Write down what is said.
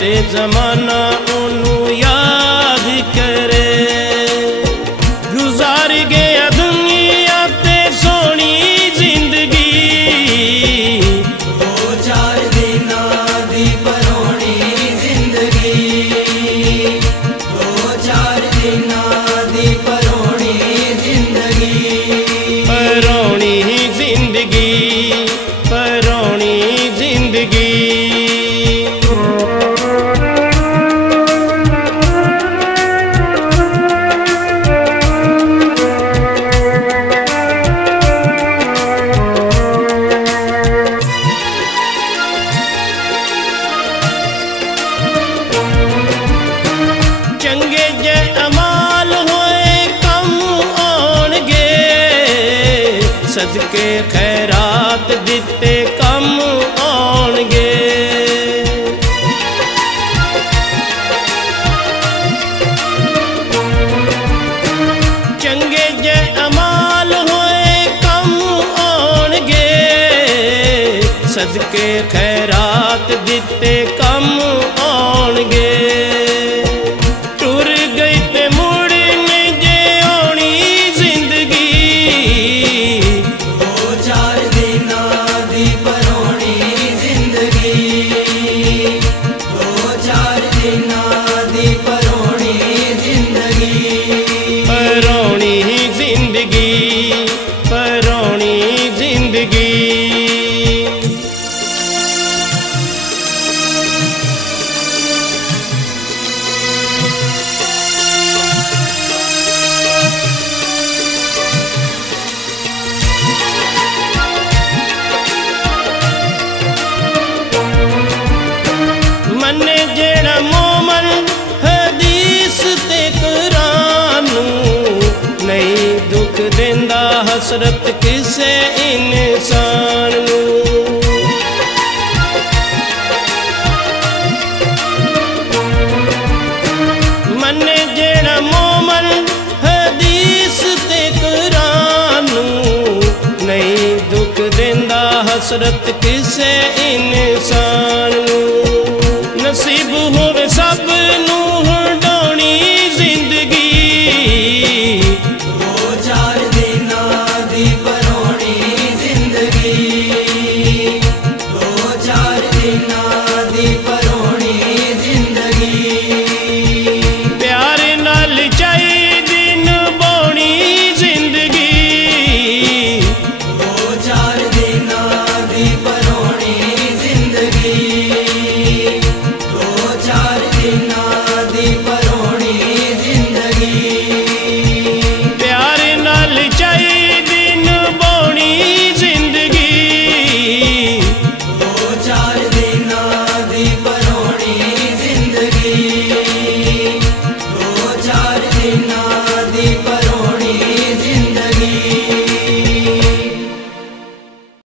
ते जमाना ओनू याद करे। गुजार गया दुनिया ते सोनी जिंदगी, दो चार दिना दी परोनी जिंदगी, दो चार दिना दी परोनी जिंदगी, परोनी जिंदगी, परोनी जिंदगी। चंगे जे अमाल होए कम आउणगे, सदके खैरात दिते कम आउणगे। चंगे जे अमाल होए कम आउणगे, सदके खैरात दिते कम आउणगे। टुर गई ते मुड़ने जे आउणी जिंदगी, दो चार दिना दी परोनी जिंदगी, दो चार दिना दी परोनी जिंदगी, परोनी जिंदगी, परोनी जिंदगी। मन्ने जेड़ा मोमन हदीस ते कुरान नूं, नहीं दुख देंदा हसरत किसे इंसान नूं। मन्ने जेड़ा मोमन हदीस ते कुरान नूं, नहीं दुख देंदा हसरत किसे इंसान नूं। नसीब होवे सब नूं हंडाउणी जिंदगी, दो चार दिना दी परोनी जिंदगी, दो चार दिना दी